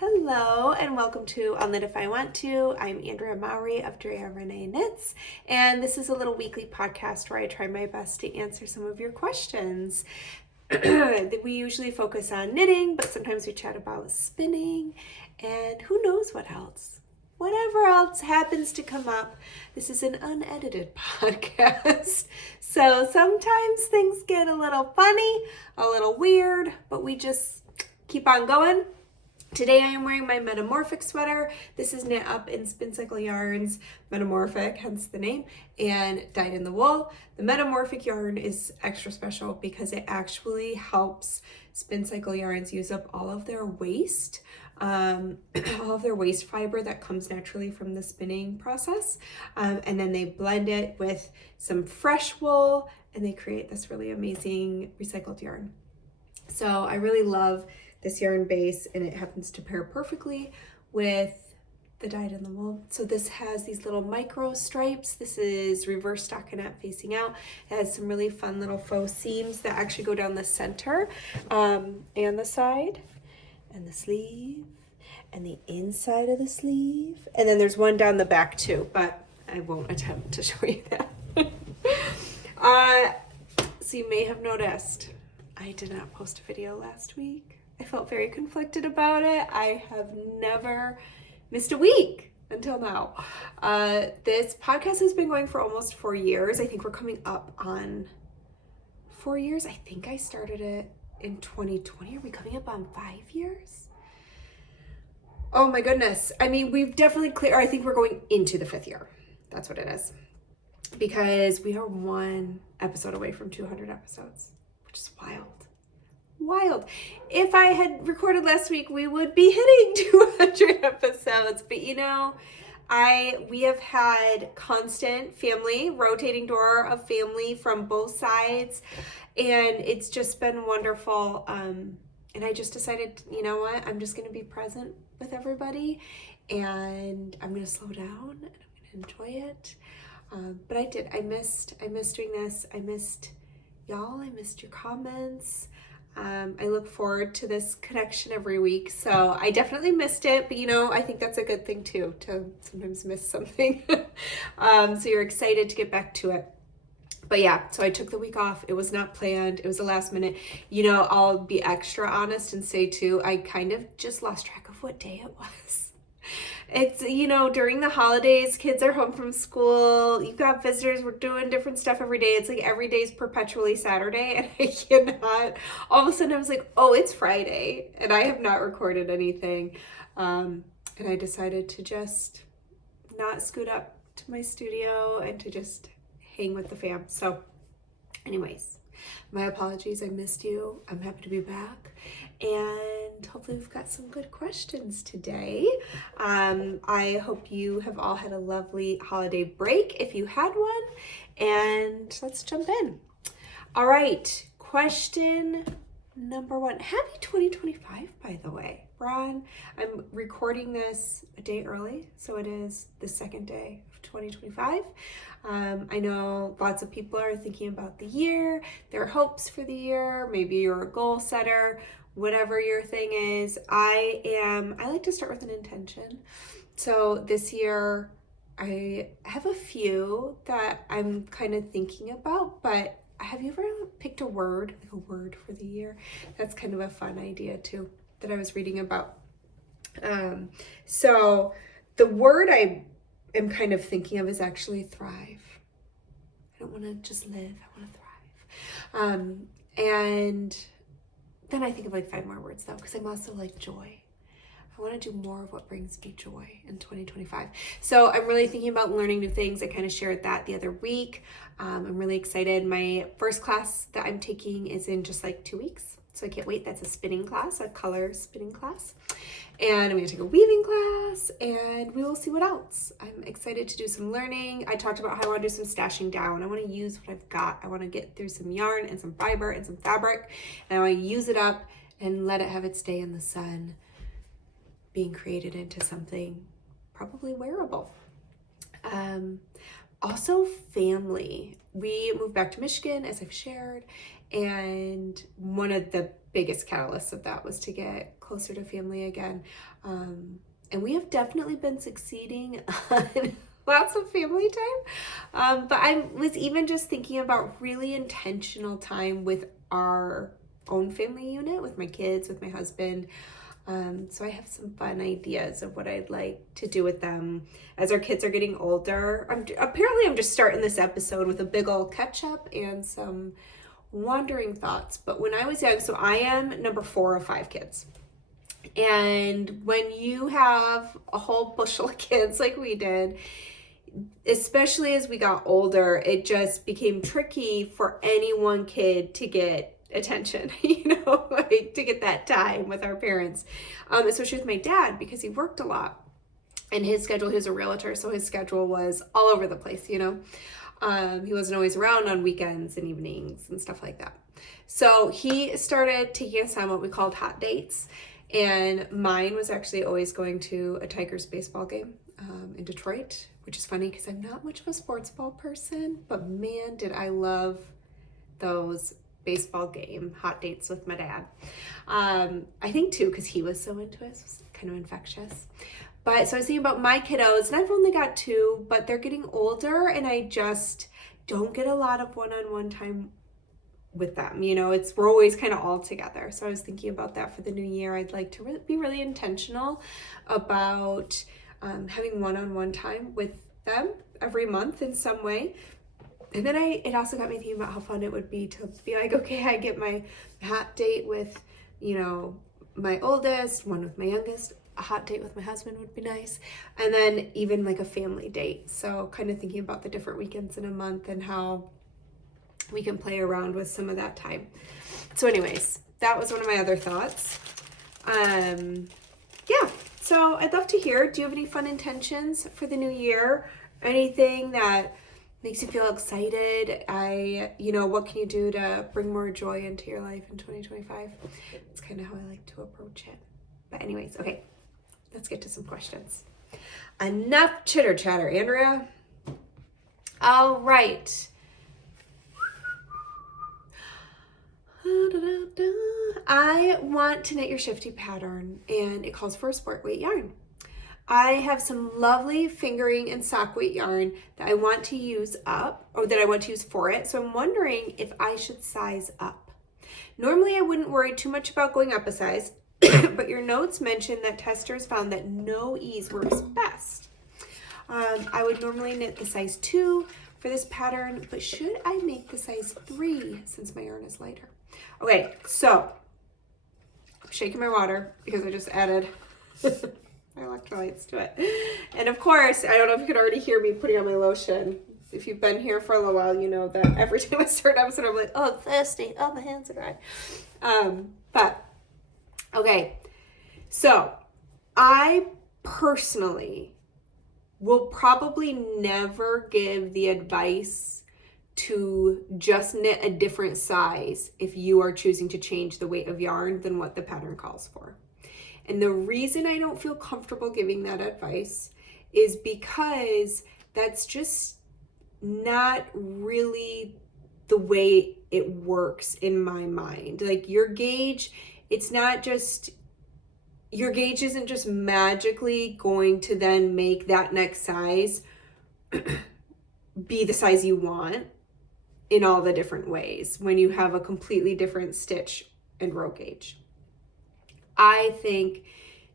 Hello and welcome to On Knit If I Want To. I'm Andrea Mowry of Drea Renee Knits, and this is a little weekly podcast where I try my best to answer some of your questions. We usually focus on knitting, but sometimes we chat about spinning and who knows what else. Whatever else happens to come up, this is an unedited podcast. So sometimes things get a little funny, a little weird, but we just keep on going. Today I am wearing my Metamorphic sweater. This is knit up in Spin Cycle Yarns, Metamorphic, hence the name, and dyed in the wool. The Metamorphic yarn is extra special because it actually helps Spin Cycle Yarns use up all of their waste, all of their waste fiber that comes naturally from the spinning process. And then they blend it with some fresh wool and they create this really amazing recycled yarn. So I really love this yarn base, and it happens to pair perfectly with the dyed in the wool. So this has these little micro stripes. This is reverse stockinette facing out. It has some really fun little faux seams that actually go down the center and the side and the sleeve and the inside of the sleeve. And then there's one down the back too, but I won't attempt to show you that. So you may have noticed I did not post a video last week. I felt very conflicted about it. I have never missed a week until now. This podcast has been going for almost 4 years. I think we're coming up on 4 years. I think I started it in 2020. Are we coming up on 5 years? Oh my goodness. I mean, we've definitely I think we're going into the 5th year. That's what it is. Because we are one episode away from 200 episodes, which is wild. If I had recorded last week, we would be hitting 200 episodes, but we have had constant family, rotating door of family from both sides, and it's just been wonderful. And I just decided, you know what, I'm just going to be present with everybody, and I'm going to slow down, and I'm going to enjoy it. But I missed doing this. I missed y'all. I missed your comments. I look forward to this connection every week. So I definitely missed it, but I think that's a good thing too, to sometimes miss something. So you're excited to get back to it. But yeah, so I took the week off. It was not planned. It was a last minute. I'll be extra honest and say too, I kind of just lost track of what day it was. It's, during the holidays, kids are home from school, you've got visitors, we're doing different stuff every day. It's like every day is perpetually Saturday, and I cannot, all of a sudden I was like, oh, it's Friday, and I have not recorded anything. And I decided to just not scoot up to my studio and to just hang with the fam. So anyways, my apologies, I missed you. I'm happy to be back, and hopefully we've got some good questions today. I hope you have all had a lovely holiday break if you had one, and let's jump in. All right, question number 1. Happy 2025, by the way. I'm recording this a day early, so it is the 2nd day of 2025. I know lots of people are thinking about the year, their hopes for the year. Maybe you're a goal setter, whatever your thing is. I like to start with an intention. So this year I have a few that I'm kind of thinking about, but have you ever picked a word for the year? That's kind of a fun idea too, that I was reading about. So the word I am kind of thinking of is actually thrive. I don't want to just live, I want to thrive. And then I think of like 5 more words though, because I'm also like joy. I want to do more of what brings me joy in 2025. So I'm really thinking about learning new things. I kind of shared that the other week. I'm really excited. My first class that I'm taking is in just like 2 weeks. So I can't wait. That's a spinning class, a color spinning class. And I'm going to take a weaving class, and we will see what else. I'm excited to do some learning. I talked about how I want to do some stashing down. I want to use what I've got. I want to get through some yarn and some fiber and some fabric, and I want to use it up and let it have its day in the sun, being created into something probably wearable. Also family. We moved back to Michigan, as I've shared, and one of the biggest catalysts of that was to get closer to family again. And we have definitely been succeeding on lots of family time. But I was even just thinking about really intentional time with our own family unit, with my kids, with my husband. So I have some fun ideas of what I'd like to do with them as our kids are getting older. I'm just starting this episode with a big old catch-up and some wandering thoughts. But when I was young, so I am number 4 of 5 kids. And when you have a whole bushel of kids like we did, especially as we got older, it just became tricky for any one kid to get attention, like to get that time with our parents, especially with my dad, because he worked a lot and his schedule, he was a realtor, so his schedule was all over the place. He wasn't always around on weekends and evenings and stuff like that. So he started taking us on what we called hot dates, and mine was actually always going to a Tigers baseball game in Detroit, which is funny because I'm not much of a sports ball person, but man, did I love those baseball game hot dates with my dad. I think too because he was so into it. It was kind of infectious. But so I was thinking about my kiddos, and I've only got 2, but they're getting older, and I just don't get a lot of one-on-one time with them. We're always kind of all together. So I was thinking about that for the new year. I'd like to be really intentional about having one-on-one time with them every month in some way. And then it also got me thinking about how fun it would be to be like, okay, I get my hot date with, my oldest, one with my youngest. A hot date with my husband would be nice. And then even like a family date. So kind of thinking about the different weekends in a month and how we can play around with some of that time. So anyways, that was one of my other thoughts. Yeah, so I'd love to hear, do you have any fun intentions for the new year? Anything that makes you feel excited? What can you do to bring more joy into your life in 2025? It's kind of how I like to approach it. But anyways, okay, let's get to some questions. Enough chitter chatter, Andrea. All right. I want to knit your Shifty pattern, and it calls for a sport weight yarn. I have some lovely fingering and sock weight yarn that I want to use for it. So I'm wondering if I should size up. Normally I wouldn't worry too much about going up a size, but your notes mentioned that testers found that no ease works best. I would normally knit the size 2 for this pattern, but should I make the size 3 since my yarn is lighter? Okay, so I'm shaking my water because I just added my electrolytes to it. And of course, I don't know if you could already hear me putting on my lotion. If you've been here for a little while, you know that every time I start an episode, I'm like, oh, I'm thirsty. Oh, my hands are dry. But, okay. So, I personally will probably never give the advice to just knit a different size if you are choosing to change the weight of yarn than what the pattern calls for. And the reason I don't feel comfortable giving that advice is because that's just not really the way it works in my mind. Like your gauge isn't just magically going to then make that next size be the size you want in all the different ways when you have a completely different stitch and row gauge. I think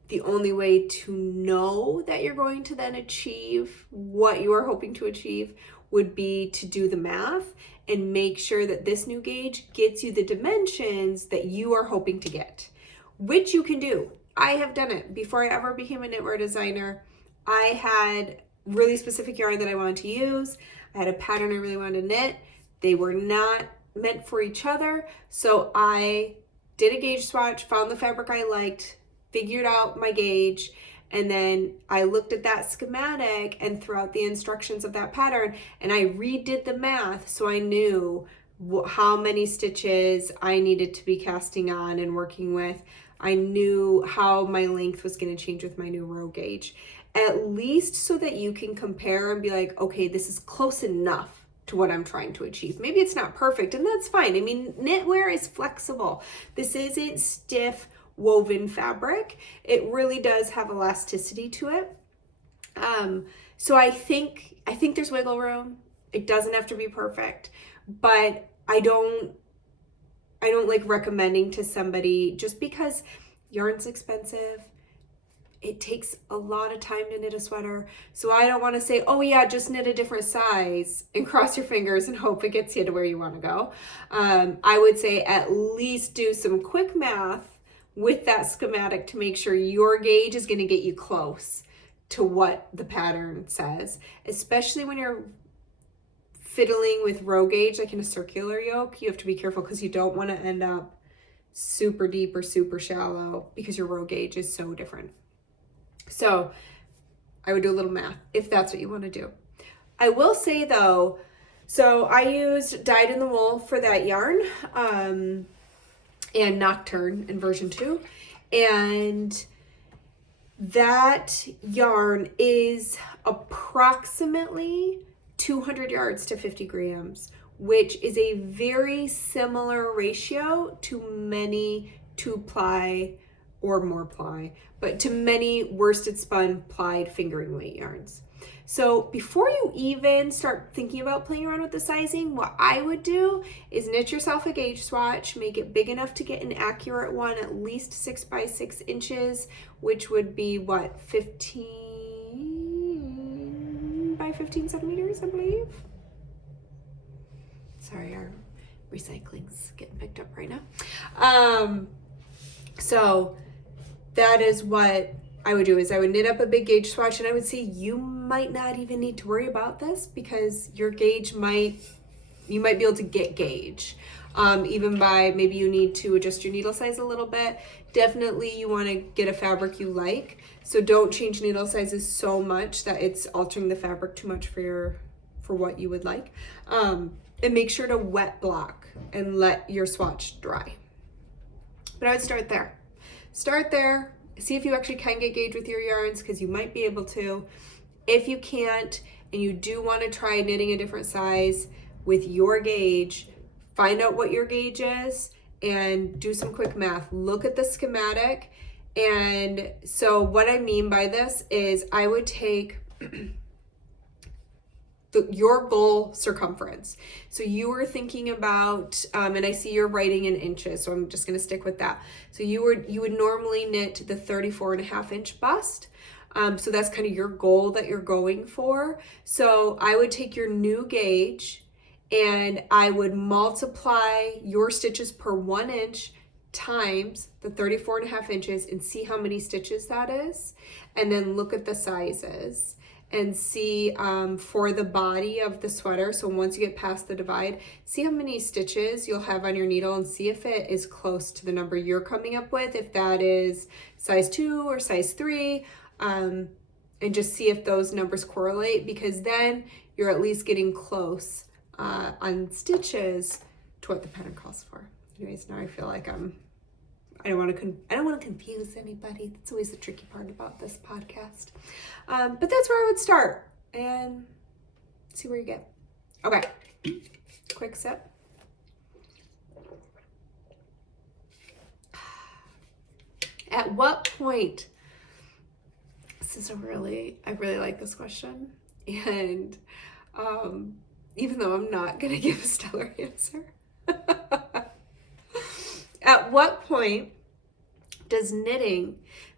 the only way to know that you're going to then achieve what you are hoping to achieve would be to do the math and make sure that this new gauge gets you the dimensions that you are hoping to get, which you can do. I have done it. Before I ever became a knitwear designer, I had really specific yarn that I wanted to use. I had a pattern I really wanted to knit. They were not meant for each other. So I did a gauge swatch, found the fabric I liked, figured out my gauge, and then I looked at that schematic and throughout the instructions of that pattern, and I redid the math so I knew how many stitches I needed to be casting on and working with. I knew how my length was going to change with my new row gauge, at least so that you can compare and be like, okay, this is close enough to what I'm trying to achieve. Maybe it's not perfect, and that's fine. I mean, knitwear is flexible. This isn't stiff woven fabric. It really does have elasticity to it. So I think there's wiggle room. It doesn't have to be perfect, but I don't like recommending to somebody, just because yarn's expensive. It takes a lot of time to knit a sweater. So I don't want to say, oh yeah, just knit a different size and cross your fingers and hope it gets you to where you want to go. I would say at least do some quick math with that schematic to make sure your gauge is going to get you close to what the pattern says, especially when you're fiddling with row gauge, like in a circular yoke. You have to be careful because you don't want to end up super deep or super shallow because your row gauge is so different. So I would do a little math if that's what you want to do. I will say though, so I used dyed in the wool for that yarn, and Nocturne in version 2, and that yarn is approximately 200 yards to 50 grams, which is a very similar ratio to many 2-ply or more ply, but to many worsted spun plied fingering weight yarns. So before you even start thinking about playing around with the sizing, what I would do is knit yourself a gauge swatch, make it big enough to get an accurate one, at least 6 by 6 inches, which would be what, 15 by 15 centimeters, I believe. Sorry, our recycling's getting picked up right now. So that is what I would do, is I would knit up a big gauge swatch, and I would say you might not even need to worry about this because your gauge you might be able to get gauge. Even by, maybe you need to adjust your needle size a little bit. Definitely you want to get a fabric you like. So don't change needle sizes so much that it's altering the fabric too much for what you would like. And make sure to wet block and let your swatch dry. But I would start there. Start there. See if you actually can get gauge with your yarns, because you might be able to. If you can't and you do want to try knitting a different size with your gauge, find out what your gauge is and do some quick math. Look at the schematic. And so what I mean by this is I would take your goal circumference. So you were thinking about, and I see you're writing in inches, so I'm just going to stick with that. So you would normally knit the 34.5 inch bust. So that's kind of your goal that you're going for. So I would take your new gauge and I would multiply your stitches per 1 inch times the 34.5 inches and see how many stitches that is. And then look at the sizes and see for the body of the sweater. So once you get past the divide, see how many stitches you'll have on your needle and see if it is close to the number you're coming up with, if that is size 2 or size 3, and just see if those numbers correlate, because then you're at least getting close on stitches to what the pattern calls for. Anyways, now I feel like I don't want to confuse anybody. That's always the tricky part about this podcast. But that's where I would start and see where you get. Okay, quick sip. At what point, I really like this question, and even though I'm not gonna give a stellar answer, at what point does knitting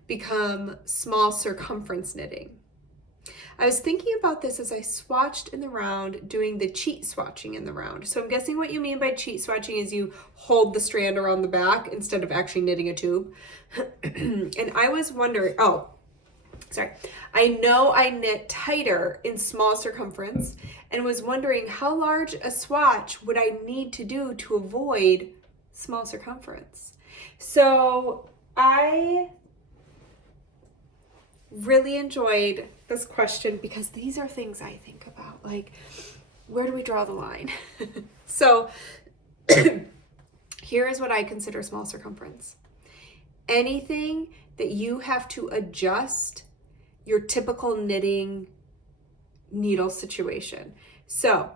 become small circumference knitting? I was thinking about this as I swatched in the round, doing the cheat swatching in the round. So I'm guessing what you mean by cheat swatching is you hold the strand around the back instead of actually knitting a tube. And I was wondering, I know I knit tighter in small circumference and was wondering how large a swatch would I need to do to avoid small circumference. So I really enjoyed this question because these are things I think about, like, where do we draw the line? So here is what I consider small circumference. Anything that you have to adjust your typical knitting needle situation. So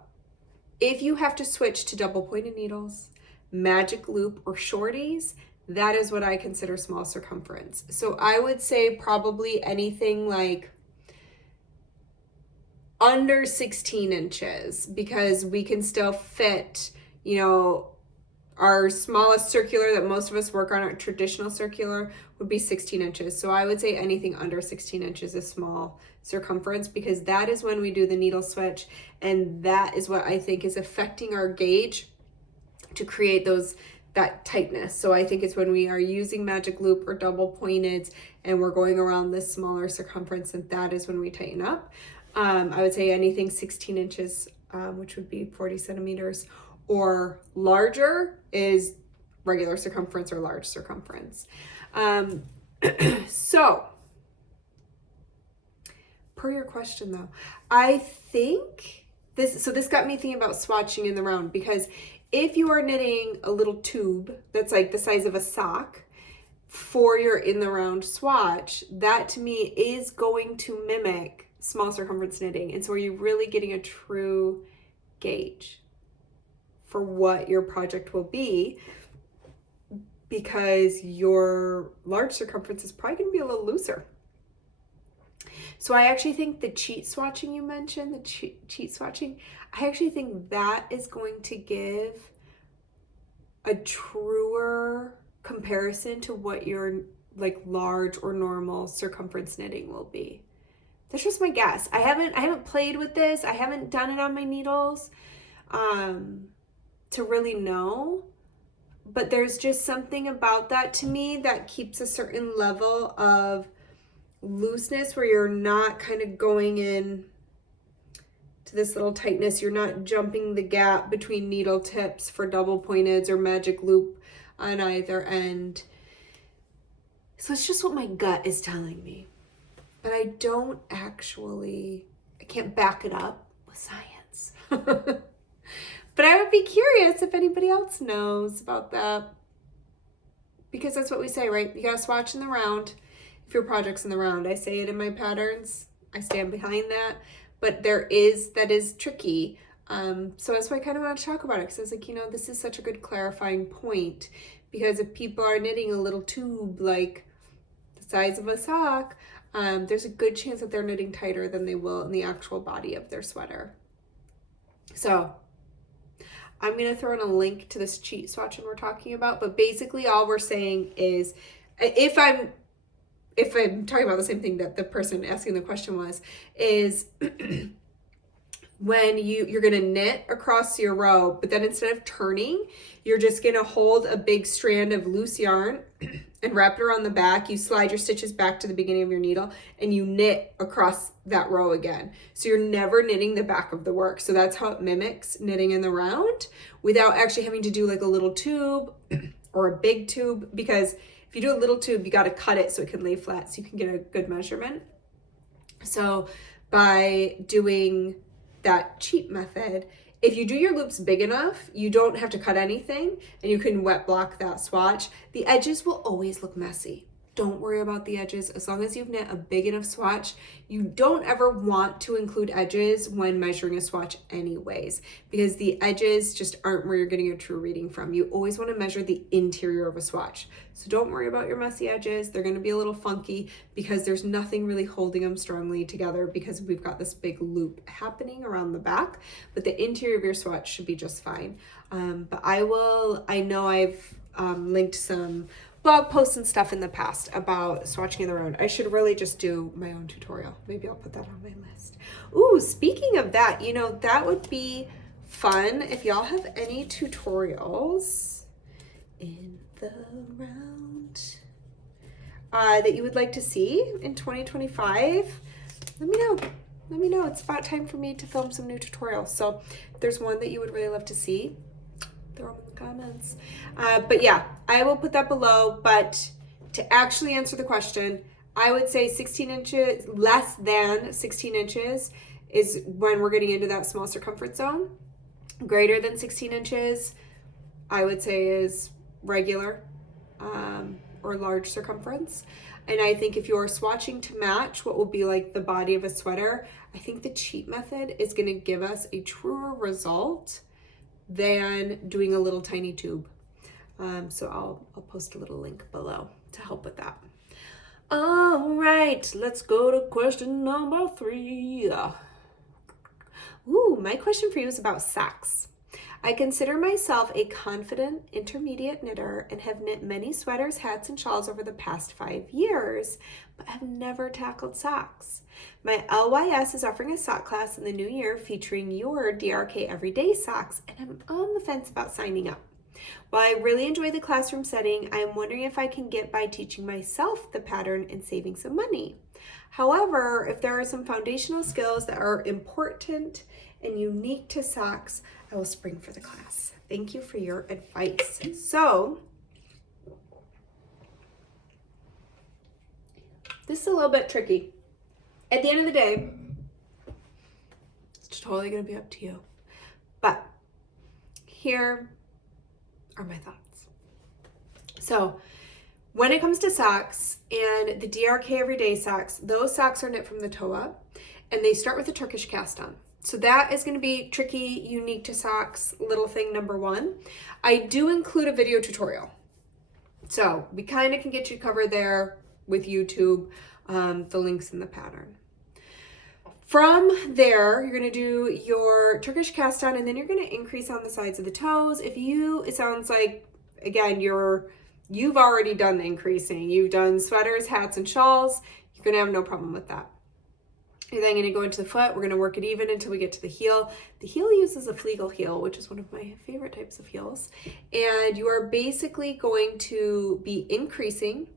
if you have to switch to double pointed needles, magic loop, or shorties, that is what I consider small circumference. So I would say probably anything like under 16 inches, because we can still fit, you know, our smallest circular that most of us work on, our traditional circular, would be 16 inches. So I would say anything under 16 inches is small circumference, because that is when we do the needle switch, and that is what I think is affecting our gauge to create that tightness. So I think it's when we are using magic loop or double pointed and we're going around this smaller circumference, and that is when we tighten up. I would say anything 16 inches, which would be 40 centimeters or larger, is regular circumference or large circumference. So per your question though, I think this got me thinking about swatching in the round, because if you are knitting a little tube that's like the size of a sock for your in the round swatch, that to me is going to mimic small circumference knitting. And so are you really getting a true gauge for what your project will be, because your large circumference is probably going to be a little looser. So I actually think the cheat swatching you mentioned, the cheat swatching, I actually think that is going to give a truer comparison to what your like large or normal circumference knitting will be. That's just my guess. I haven't played with this. I haven't done it on my needles to really know. But there's just something about that to me that keeps a certain level of looseness, where you're not kind of going in to this little tightness. You're not jumping the gap between needle tips for double pointeds or magic loop on either end. So it's just what my gut is telling me. But I can't back it up with science. But I would be curious if anybody else knows about that. Because that's what we say, right? You gotta swatch in the round if your project's in the round. I say it in my patterns. I stand behind that. But that is tricky. So that's why I kind of want to talk about it. Because I was like, this is such a good clarifying point. Because if people are knitting a little tube like the size of a sock, there's a good chance that they're knitting tighter than they will in the actual body of their sweater. So I'm going to throw in a link to this cheat swatching we're talking about, but basically all we're saying is, if I'm talking about the same thing that the person asking the question was, is when you're going to knit across your row, but then instead of turning, you're just going to hold a big strand of loose yarn and wrap it around the back. You slide your stitches back to the beginning of your needle and you knit across that row again. So you're never knitting the back of the work. So that's how it mimics knitting in the round without actually having to do like a little tube or a big tube, because if you do a little tube, you got to cut it so it can lay flat so you can get a good measurement. So by doing that cheat method, if you do your loops big enough, you don't have to cut anything and you can wet block that swatch. The edges will always look messy. Don't worry about the edges. As long as you've knit a big enough swatch, you don't ever want to include edges when measuring a swatch anyways, because the edges just aren't where you're getting a true reading from. You always want to measure the interior of a swatch. So don't worry about your messy edges. They're going to be a little funky because there's nothing really holding them strongly together, because we've got this big loop happening around the back, but the interior of your swatch should be just fine. But I know I've linked some blog posts and stuff in the past about swatching in the round. I should really just do my own tutorial. Maybe I'll put that on my list. Ooh, speaking of that, that would be fun if y'all have any tutorials in the round that you would like to see in 2025. Let me know. It's about time for me to film some new tutorials. So if there's one that you would really love to see, throw them in the comments. But yeah, I will put that below. But to actually answer the question, I would say 16 inches, less than 16 inches is when we're getting into that small circumference zone. Greater than 16 inches, I would say is regular or large circumference. And I think if you're swatching to match what will be like the body of a sweater, I think the cheat method is going to give us a truer result than doing a little tiny tube. So I'll post a little link below to help with that. All right, let's go to question number 3. Ooh, my question for you is about socks. I consider myself a confident intermediate knitter and have knit many sweaters, hats, and shawls over the past 5 years, but have never tackled socks. My LYS is offering a sock class in the new year featuring your DRK Everyday socks, and I'm on the fence about signing up. While I really enjoy the classroom setting, I am wondering if I can get by teaching myself the pattern and saving some money. However, if there are some foundational skills that are important and unique to socks, I will spring for the class. Thank you for your advice. So, this is a little bit tricky. At the end of the day, it's totally going to be up to you. But here are my thoughts. So, when it comes to socks and the DRK Everyday socks, those socks are knit from the toe up, and they start with a Turkish cast on. So that is going to be tricky, unique to socks, little thing number 1. I do include a video tutorial. So we kind of can get you covered there with YouTube, the links in the pattern. From there, you're going to do your Turkish cast on, and then you're going to increase on the sides of the toes. It sounds like, again, you've already done the increasing. You've done sweaters, hats, and shawls. You're going to have no problem with that. You're then going to go into the foot. We're going to work it even until we get to the heel. The heel uses a Flegel heel, which is one of my favorite types of heels. And you are basically going to be increasing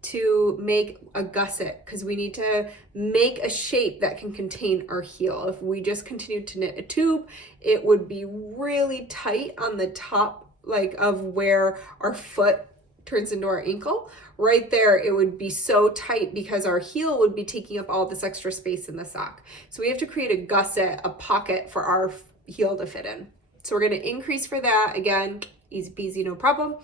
to make a gusset, because we need to make a shape that can contain our heel. If we just continued to knit a tube, it would be really tight on the top, like of where our foot turns into our ankle. Right there, it would be so tight because our heel would be taking up all this extra space in the sock. So we have to create a gusset, a pocket for our heel to fit in. So we're going to increase for that. Again, easy peasy, no problem.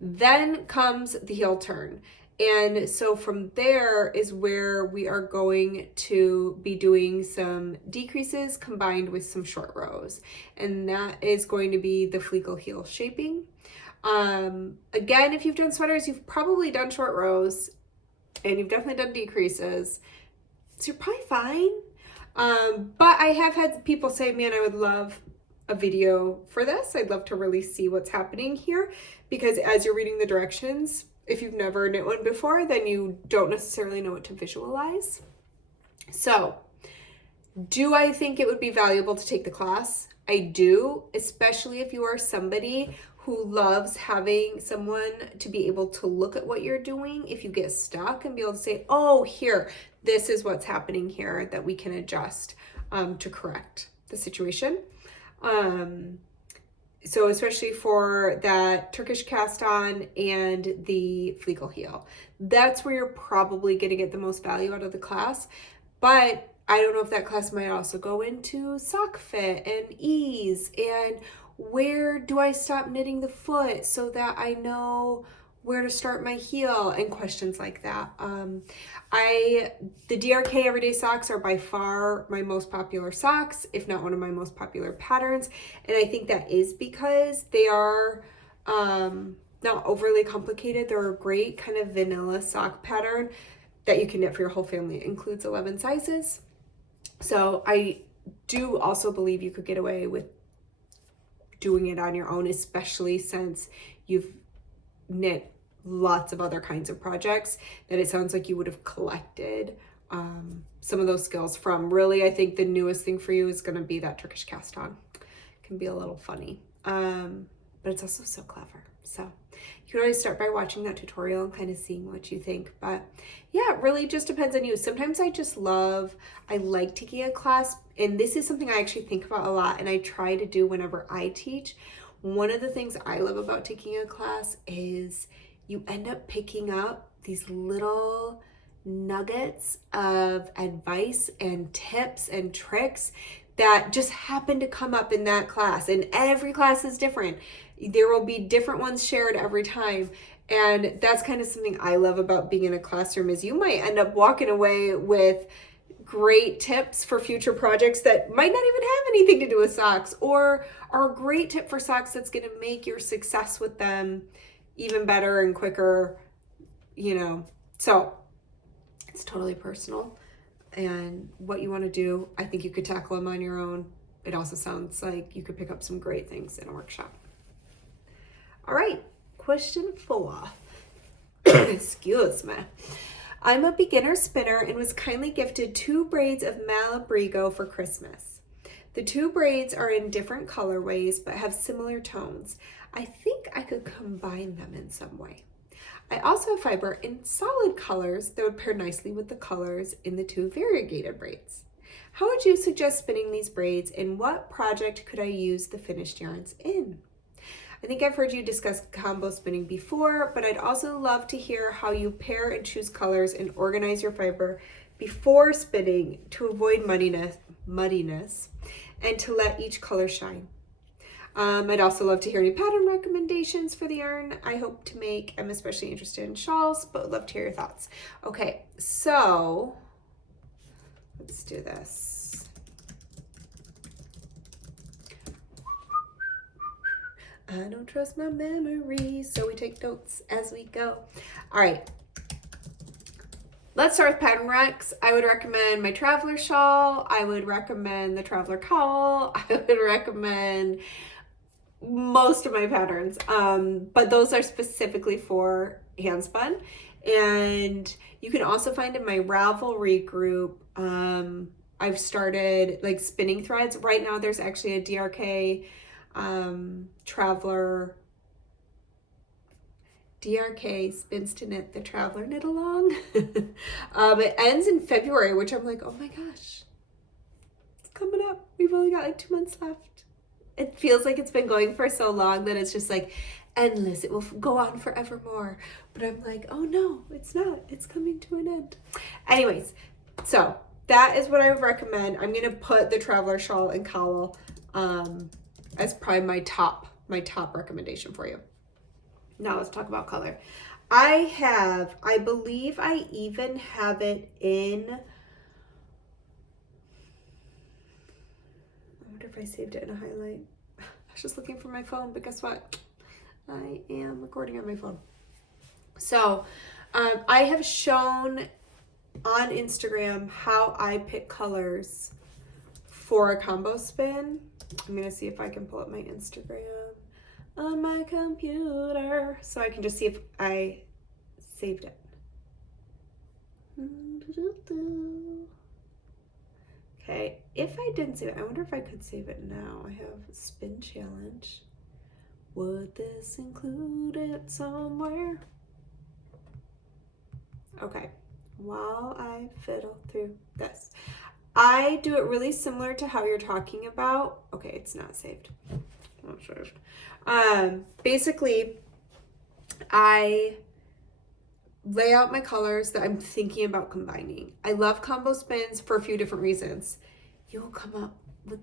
Then comes the heel turn. And so from there is where we are going to be doing some decreases combined with some short rows. And that is going to be the Flegel heel shaping. Again, if you've done sweaters, you've probably done short rows and you've definitely done decreases. So you're probably fine. But I have had people say, man, I would love a video for this. I'd love to really see what's happening here, because as you're reading the directions, if you've never knit one before, then you don't necessarily know what to visualize. So, do I think it would be valuable to take the class? I do, especially if you are somebody who loves having someone to be able to look at what you're doing if you get stuck and be able to say, oh, here, this is what's happening here that we can adjust to correct the situation. So especially for that Turkish cast on and the Flegel heel, that's where you're probably going to get the most value out of the class. But I don't know if that class might also go into sock fit and ease and where do I stop knitting the foot so that I know where to start my heel and questions like that. The DRK Everyday socks are by far my most popular socks, if not one of my most popular patterns. And I think that is because they are not overly complicated. They're a great kind of vanilla sock pattern that you can knit for your whole family. It includes 11 sizes. So I do also believe you could get away with doing it on your own, especially since you've knit lots of other kinds of projects that it sounds like you would have collected some of those skills from. Really, I think the newest thing for you is going to be that Turkish cast on. It can be a little funny, but it's also so clever. So you can always start by watching that tutorial and kind of seeing what you think. But yeah, it really just depends on you. Sometimes I like taking a class, and this is something I actually think about a lot and I try to do whenever I teach. One of the things I love about taking a class is you end up picking up these little nuggets of advice and tips and tricks that just happen to come up in that class. And every class is different. There will be different ones shared every time. And that's kind of something I love about being in a classroom, is you might end up walking away with great tips for future projects that might not even have anything to do with socks, or are a great tip for socks that's going to make your success with them even better and quicker, you know. So it's totally personal. And what you want to do, I think you could tackle them on your own. It also sounds like you could pick up some great things in a workshop. All right, question 4. Excuse me. I'm a beginner spinner and was kindly gifted 2 braids of Malabrigo for Christmas. The 2 braids are in different colorways but have similar tones. I think I could combine them in some way. I also have fiber in solid colors that would pair nicely with the colors in the 2 variegated braids. How would you suggest spinning these braids, and what project could I use the finished yarns in? I think I've heard you discuss combo spinning before, but I'd also love to hear how you pair and choose colors and organize your fiber before spinning to avoid muddiness and to let each color shine. I'd also love to hear any pattern recommendations for the yarn I hope to make. I'm especially interested in shawls, but would love to hear your thoughts. Okay, so let's do this. I don't trust my memory, so we take notes as we go. All right. Let's start with pattern recs. I would recommend my traveler shawl. I would recommend the traveler cowl. I would recommend most of my patterns, but those are specifically for handspun. And you can also find in my Ravelry group, I've started like spinning threads. Right now there's actually a DRK traveler, DRK spins to knit the traveler knit along. It ends in February, which I'm like, oh my gosh, it's coming up. We've only got like 2 months left. It feels like it's been going for so long that it's just like endless. It will go on forevermore. But I'm like, oh no, it's not. It's coming to an end. Anyways, so that is what I would recommend. I'm going to put the traveler shawl and cowl as probably my top recommendation for you. Now let's talk about color. I believe I even have it in, I wonder if I saved it in a highlight. I was just looking for my phone, but guess what? I am recording on my phone. So I have shown on Instagram how I pick colors for a combo spin. I'm gonna see if I can pull up my Instagram on my computer so I can just see if I saved it. Okay, if I didn't save it, I wonder if I could save it now. I have a spin challenge. Would this include it somewhere? Okay, while I fiddle through this, I do it really similar to how you're talking about. Okay, it's not saved. Not saved. Basically, I lay out my colors that I'm thinking about combining. I love combo spins for a few different reasons. You will come up with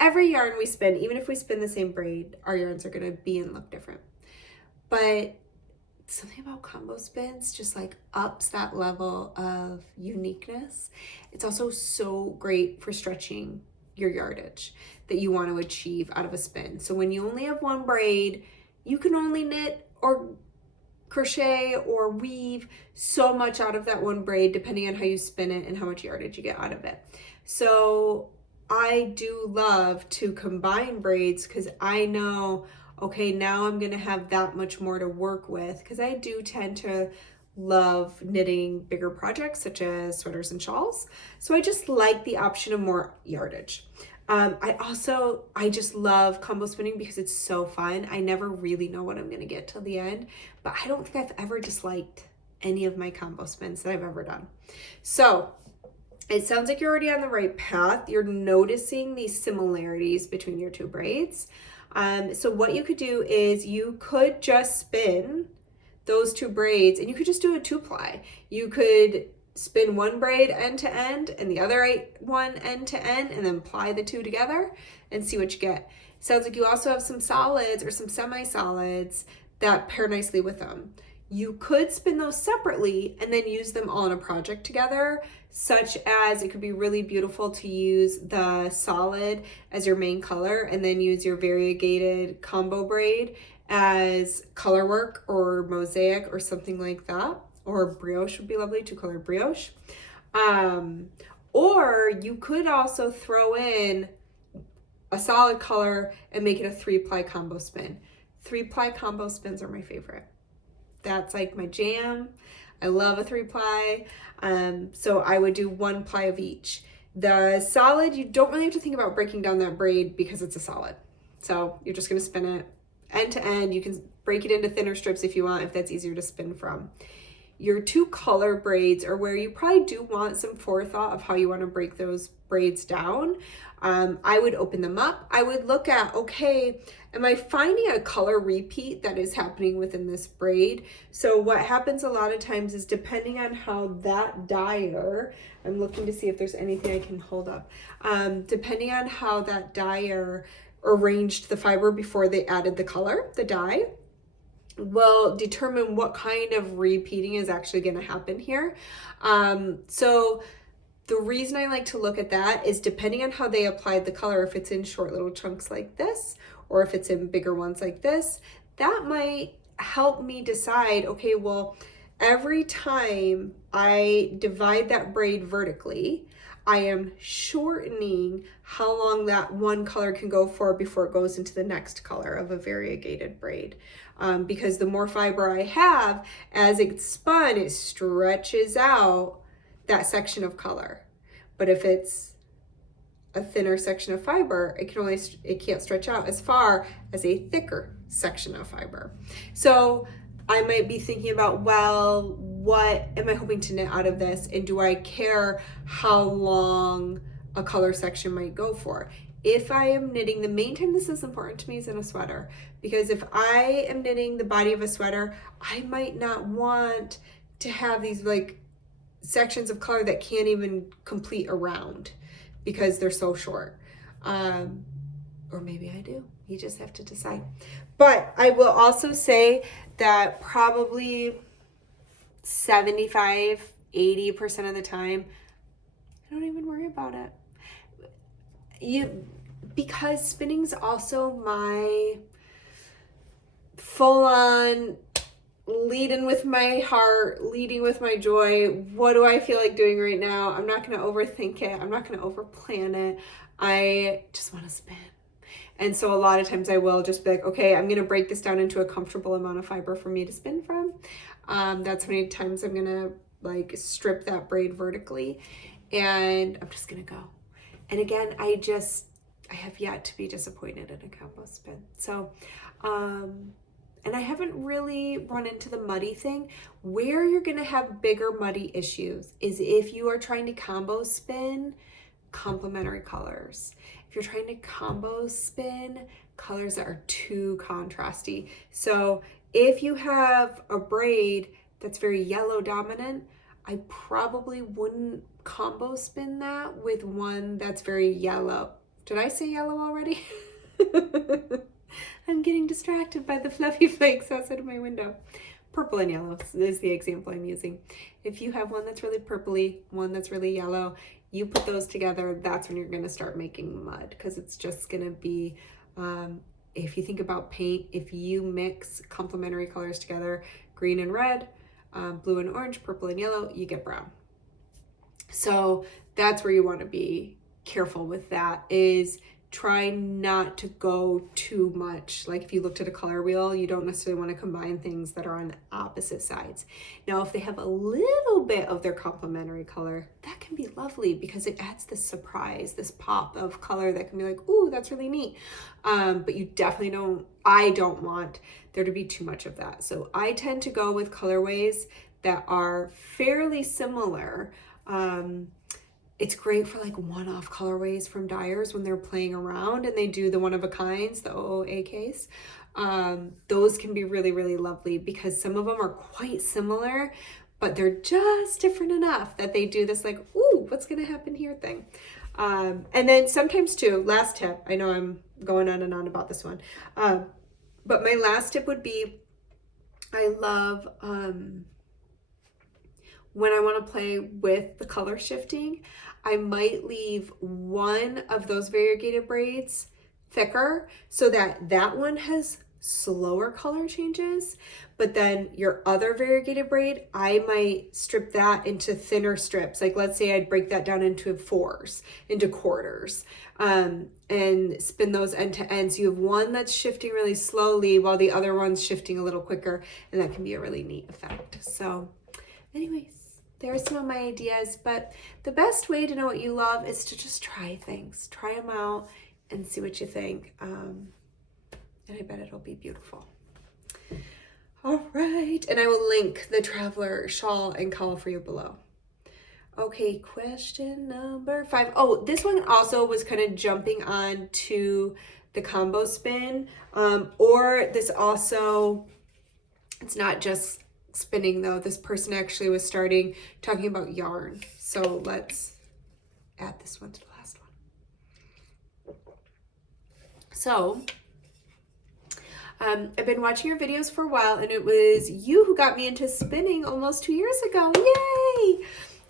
every yarn we spin, even if we spin the same braid, our yarns are going to be and look different. But something about combo spins just like ups that level of uniqueness. It's also so great for stretching your yardage that you want to achieve out of a spin. So when you only have one braid, you can only knit or crochet or weave so much out of that one braid depending on how you spin it and how much yardage you get out of it. So I do love to combine braids because I know, okay, now I'm gonna have that much more to work with, because I do tend to love knitting bigger projects such as sweaters and shawls. So I just like the option of more yardage. I just love combo spinning because it's so fun. I never really know what I'm gonna get till the end, but I don't think I've ever disliked any of my combo spins that I've ever done. So it sounds like you're already on the right path. You're noticing these similarities between your 2 braids. So what you could do is you could just spin those 2 braids and you could just do a 2-ply. You could spin one braid end to end and the other one end to end and then ply the 2 together and see what you get. Sounds like you also have some solids or some semi-solids that pair nicely with them. You could spin those separately and then use them all in a project together, such as it could be really beautiful to use the solid as your main color and then use your variegated combo braid as color work or mosaic or something like that, or brioche would be lovely, 2-color brioche. Or you could also throw in a solid color and make it a 3-ply combo spin. 3-ply combo spins are my favorite. That's like my jam. I love a 3-ply. So I would do 1 ply of each. The solid, you don't really have to think about breaking down that braid because it's a solid. So you're just gonna spin it end to end. You can break it into thinner strips if you want, if that's easier to spin from. Your 2-color braids are where you probably do want some forethought of how you want to break those braids down. I would open them up. I would look at, okay, am I finding a color repeat that is happening within this braid? So what happens a lot of times is, depending on how that dyer, I'm looking to see if there's anything I can hold up. Depending on how that dyer arranged the fiber before they added the color, the dye, will determine what kind of repeating is actually going to happen here. So the reason I like to look at that is, depending on how they applied the color, if it's in short little chunks like this, or if it's in bigger ones like this, that might help me decide, okay, well, every time I divide that braid vertically, I am shortening how long that one color can go for before it goes into the next color of a variegated braid. Because the more fiber I have, as it's spun, it stretches out that section of color. But if it's a thinner section of fiber, it can't stretch out as far as a thicker section of fiber. So I might be thinking about, well, what am I hoping to knit out of this? And do I care how long a color section might go for? If I am knitting, the main time this is important to me is in a sweater, because if I am knitting the body of a sweater, I might not want to have these like sections of color that can't even complete around because they're so short. Or maybe I do. You just have to decide. But I will also say that probably 75-80% of the time, I don't even worry about it. Because spinning's also my full-on leading with my heart, leading with my joy. What do I feel like doing right now? I'm not going to overthink it. I'm not going to overplan it. I just want to spin. And so a lot of times I will just be like, okay, I'm going to break this down into a comfortable amount of fiber for me to spin from. That's how many times I'm going to like strip that braid vertically, and I'm just going to go. And again, I have yet to be disappointed in a combo spin. So, and I haven't really run into the muddy thing. Where you're going to have bigger muddy issues is if you are trying to combo spin complementary colors. If you're trying to combo spin colors that are too contrasty. So if you have a braid that's very yellow dominant, I probably wouldn't combo spin that with one that's very yellow. Did I say yellow already? I'm getting distracted by the fluffy flakes outside of my window. Purple and yellow is the example I'm using. If you have one that's really purpley, one that's really yellow, you put those together, that's when you're going to start making mud, because it's just going to be, if you think about paint, if you mix complementary colors together, green and red, blue and orange, purple and yellow, you get brown. So that's where you want to be careful with that, is try not to go too much. Like if you looked at a color wheel, you don't necessarily want to combine things that are on opposite sides. Now, if they have a little bit of their complementary color, that can be lovely because it adds this surprise, this pop of color that can be like, ooh, that's really neat. But you definitely I don't want there to be too much of that. So I tend to go with colorways that are fairly similar. It's great for like one-off colorways from dyers when they're playing around and they do the one-of-a-kinds, the OOAKs. Those can be really, really lovely because some of them are quite similar, but they're just different enough that they do this like, ooh, what's going to happen here thing. And then sometimes too, last tip, I know I'm going on and on about this one, but my last tip would be, I love when I want to play with the color shifting, I might leave one of those variegated braids thicker so that that one has slower color changes. But then your other variegated braid, I might strip that into thinner strips. Like let's say I'd break that down into fours, into quarters, and spin those end to end. So you have one that's shifting really slowly while the other one's shifting a little quicker, and that can be a really neat effect. So anyways, there are some of my ideas, but the best way to know what you love is to just try things. Try them out and see what you think. And I bet it'll be beautiful. All right, and I will link the Traveler shawl and cowl for you below. Okay, question number 5. Oh, this one also was kind of jumping on to the combo spin, or this also, it's not just spinning though. This person actually was talking about yarn. So let's add this one to the last one. So I've been watching your videos for a while, and it was you who got me into spinning almost 2 years ago. Yay!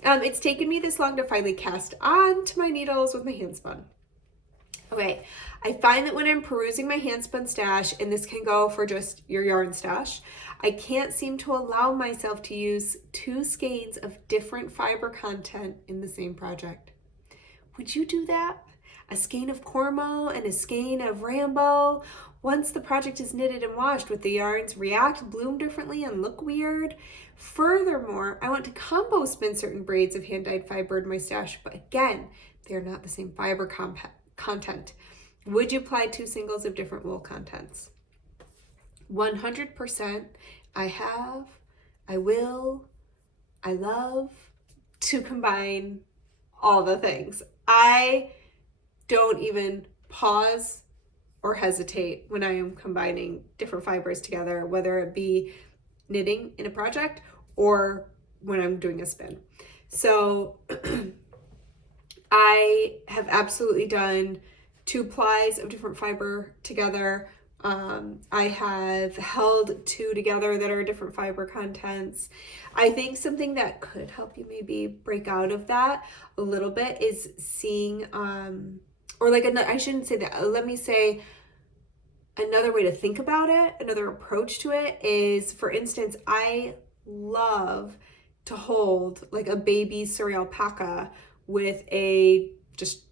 It's taken me this long to finally cast on to my needles with my hand spun. Okay, I find that when I'm perusing my hand spun stash, and this can go for just your yarn stash, I can't seem to allow myself to use 2 skeins of different fiber content in the same project. Would you do that? A skein of Cormo and a skein of Rambo? Once the project is knitted and washed, would the yarns react, bloom differently, and look weird? Furthermore, I want to combo spin certain braids of hand-dyed fiber in my stash, but again, they're not the same fiber content. Would you apply 2 singles of different wool contents? 100%. I have, I will, I love to combine all the things. I don't even pause or hesitate when I am combining different fibers together, whether it be knitting in a project or when I'm doing a spin. So I have absolutely done 2 plies of different fiber together. I have held 2 together that are different fiber contents. I think something that could help you maybe break out of that a little bit is seeing, or like, I shouldn't say that, let me say another way to think about it, another approach to it is, for instance, I love to hold like a baby Surrey alpaca with a just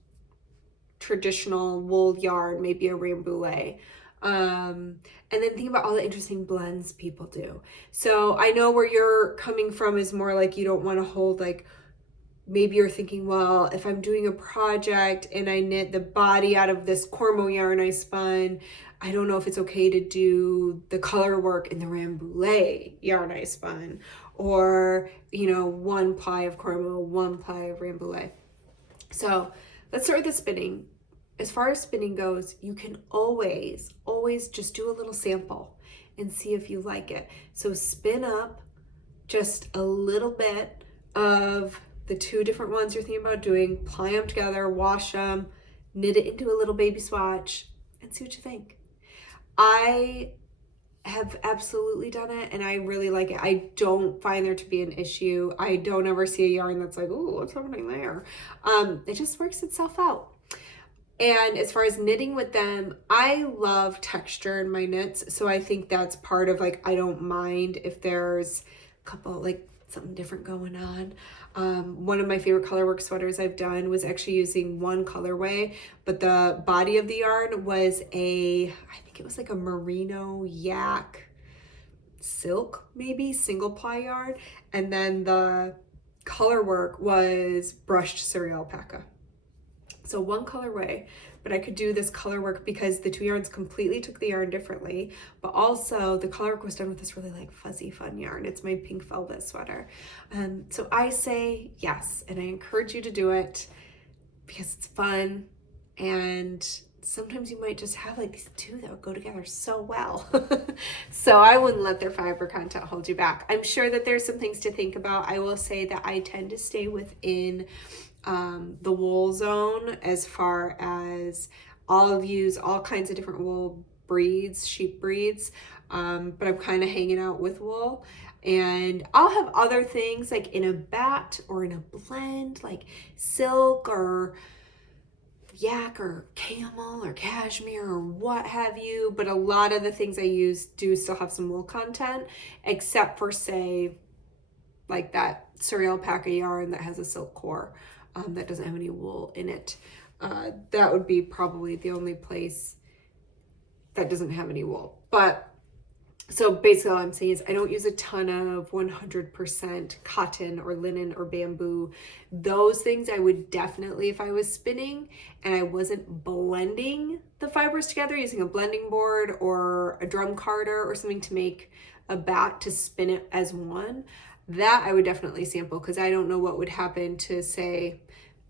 traditional wool yarn, maybe a rambouillet. And then think about all the interesting blends people do. So I know where you're coming from is more like you don't want to hold, like maybe you're thinking, well, if I'm doing a project and I knit the body out of this Cormo yarn I spun, I don't know if it's okay to do the color work in the rambouillet yarn I spun, or, you know, 1 ply of Cormo, 1 ply of rambouillet. So let's start with the spinning. As far as spinning goes, you can always just do a little sample and see if you like it. So spin up just a little bit of the 2 different ones you're thinking about doing, ply them together, wash them, knit it into a little baby swatch, and see what you think. I have absolutely done it, and I really like it. I don't find there to be an issue. I don't ever see a yarn that's like, oh, what's happening there? It just works itself out. And as far as knitting with them, I love texture in my knits. So I think that's part of, like, I don't mind if there's a couple, like, something different going on. One of my favorite colorwork sweaters I've done was actually using 1 colorway, but the body of the yarn was I think it was like a merino yak silk, maybe single ply yarn. And then the colorwork was brushed Surrey alpaca. So 1 colorway, but I could do this color work because the 2 yarns completely took the yarn differently, but also the color work was done with this really like fuzzy fun yarn. It's my pink velvet sweater. So I say yes, and I encourage you to do it because it's fun, and sometimes you might just have like these 2 that would go together so well. So I wouldn't let their fiber content hold you back. I'm sure that there's some things to think about. I will say that I tend to stay within the wool zone as far as I'll use all kinds of different wool breeds, sheep breeds, but I'm kind of hanging out with wool. And I'll have other things like in a bat or in a blend, like silk or yak or camel or cashmere or what have you, but a lot of the things I use do still have some wool content, except for, say, like that Surrey alpaca yarn that has a silk core that doesn't have any wool in it. That would be probably the only place that doesn't have any wool. But so basically all I'm saying is I don't use a ton of 100% cotton or linen or bamboo. Those things I would definitely, if I was spinning and I wasn't blending the fibers together using a blending board or a drum carder or something to make a bat to spin it as one, that I would definitely sample, because I don't know what would happen to, say,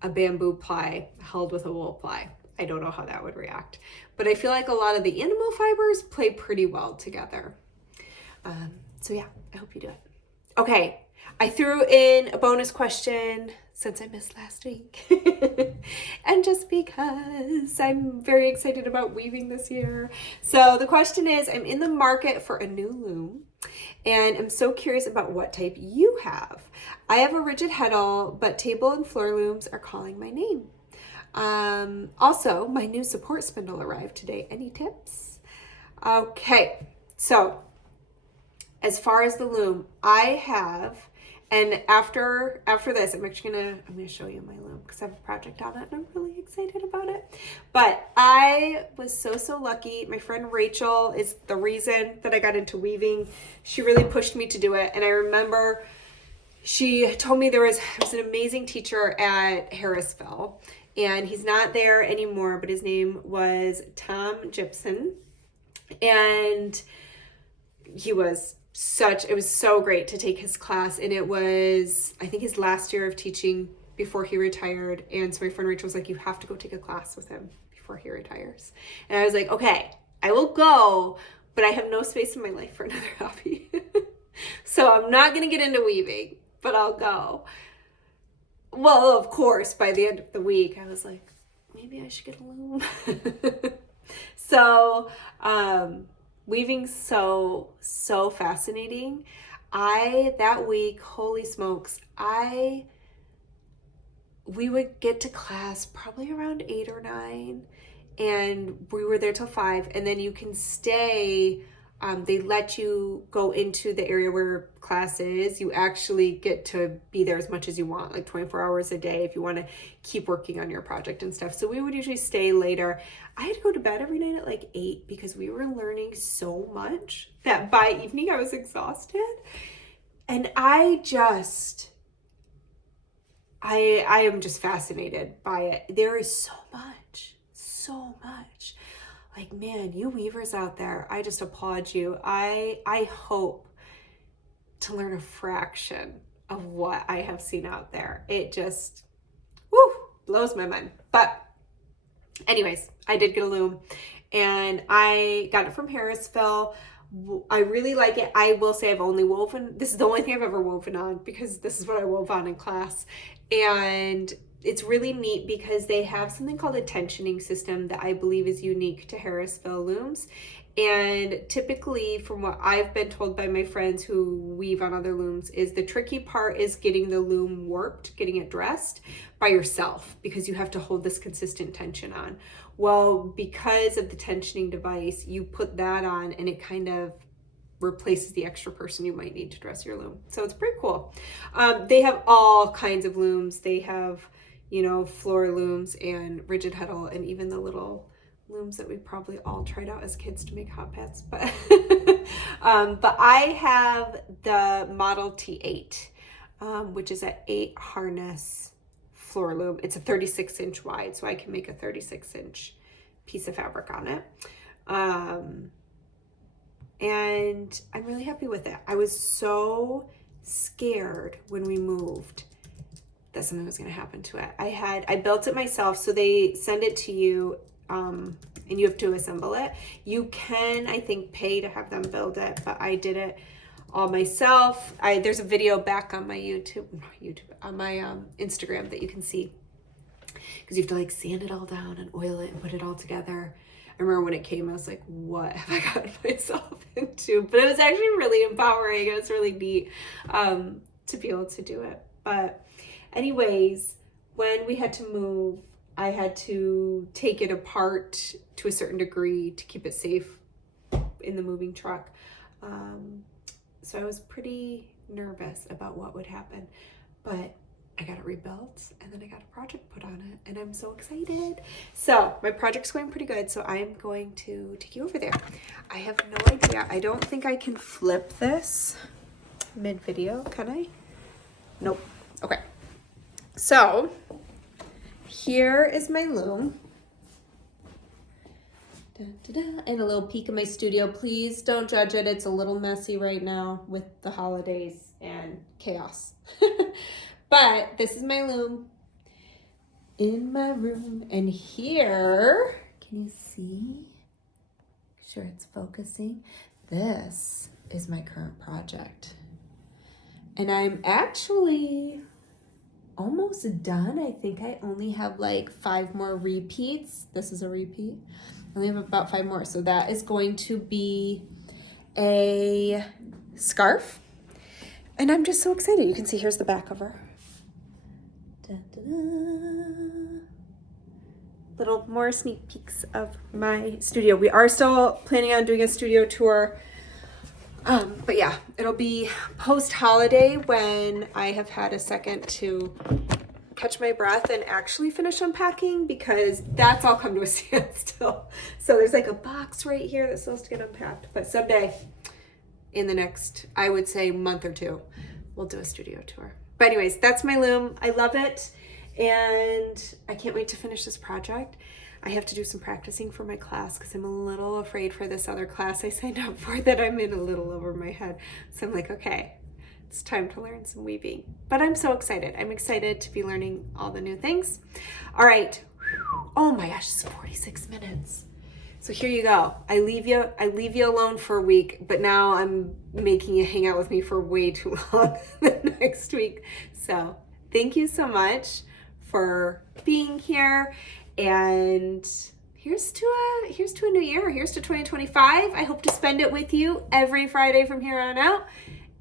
a bamboo ply held with a wool ply. I don't know how that would react. But I feel like a lot of the animal fibers play pretty well together. So yeah, I hope you do it. Okay, I threw in a bonus question since I missed last week. And just because I'm very excited about weaving this year. So the question is, I'm in the market for a new loom and I'm so curious about what type you have. I have a rigid heddle, but table and floor looms are calling my name. Also, my new support spindle arrived today. Any tips? Okay, so as far as the loom, I have, and after this, I'm gonna show you my loom because I have a project on it and I'm really excited about it. But I was so lucky. My friend Rachel is the reason that I got into weaving. She really pushed me to do it, and I remember she told me there was an amazing teacher at Harrisville, and he's not there anymore, but his name was Tom Gibson, and it was so great to take his class, and it was, I think, his last year of teaching before he retired. And so my friend Rachel was like, you have to go take a class with him before he retires. And I was like, okay, I will go, but I have no space in my life for another hobby. So I'm not going to get into weaving, but I'll go. Well, of course, by the end of the week, I was like, maybe I should get a loom. So, weaving's so fascinating. That week, holy smokes, we would get to class probably around 8 or 9, and we were there till 5, and then you can stay. They let you go into the area where class is. You actually get to be there as much as you want, like 24 hours a day if you want to keep working on your project and stuff. So we would usually stay later. I had to go to bed every night at like 8 because we were learning so much that by evening I was exhausted. And I am just fascinated by it. There is so much. Like, man, you weavers out there, I just applaud you. I hope to learn a fraction of what I have seen out there. It just, blows my mind. But anyways, I did get a loom, and I got it from Harrisville. I really like it. I will say I've only woven, this is the only thing I've ever woven on, because this is what I wove on in class. And it's really neat because they have something called a tensioning system that I believe is unique to Harrisville looms. And typically, from what I've been told by my friends who weave on other looms, is the tricky part is getting the loom warped, getting it dressed by yourself, because you have to hold this consistent tension on. Well, because of the tensioning device, you put that on and it kind of replaces the extra person you might need to dress your loom. So it's pretty cool. They have all kinds of looms. They have, floor looms and rigid heddle, and even the little looms that we probably all tried out as kids to make hot pets. But but I have the Model T8, which is an 8 harness floor loom. It's a 36-inch wide, so I can make a 36-inch piece of fabric on it. And I'm really happy with it. I was so scared when we moved that something was going to happen to it. I built it myself, so they send it to you, and you have to assemble it. You can, I think, pay to have them build it, but I did it all myself. There's a video back on my on my Instagram that you can see, because you have to like sand it all down and oil it and put it all together. I remember when it came, I was like, what have I gotten myself into? But it was actually really empowering. It was really neat to be able to do it. But anyways, when we had to move, I had to take it apart to a certain degree to keep it safe in the moving truck. So I was pretty nervous about what would happen, but I got it rebuilt and then I got a project put on it and I'm so excited. So my project's going pretty good. So I'm going to take you over there. I have no idea. I don't think I can flip this mid-video. Can I? Nope. Okay. So here is my loom. And a little peek of my studio. Please don't judge it. It's a little messy right now with the holidays and chaos. But this is my loom in my room. And here, can you see? Sure it's focusing. This is my current project. And I'm actually almost done. I think I only have like 5 more repeats. This is a repeat. I only have about 5 more. So that is going to be a scarf. And I'm just so excited. You can see here's the back of her. Da, da, da. Little more sneak peeks of my studio. We are still planning on doing a studio tour. But yeah, it'll be post-holiday when I have had a second to catch my breath and actually finish unpacking, because that's all come to a standstill. So there's like a box right here that's supposed to get unpacked, but someday in the next, I would say, month or 2, we'll do a studio tour. But anyways, that's my loom. I love it. And I can't wait to finish this project. I have to do some practicing for my class because I'm a little afraid for this other class I signed up for that I'm in a little over my head. So I'm like, okay, it's time to learn some weaving. But I'm so excited. I'm excited to be learning all the new things. All right. Oh my gosh, it's 46 minutes. So here you go. I leave you alone for a week, but now I'm making you hang out with me for way too long the next week. So thank you so much for being here. And here's to a new year. Here's to 2025. I hope to spend it with you every Friday from here on out.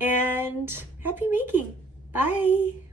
And happy making. Bye.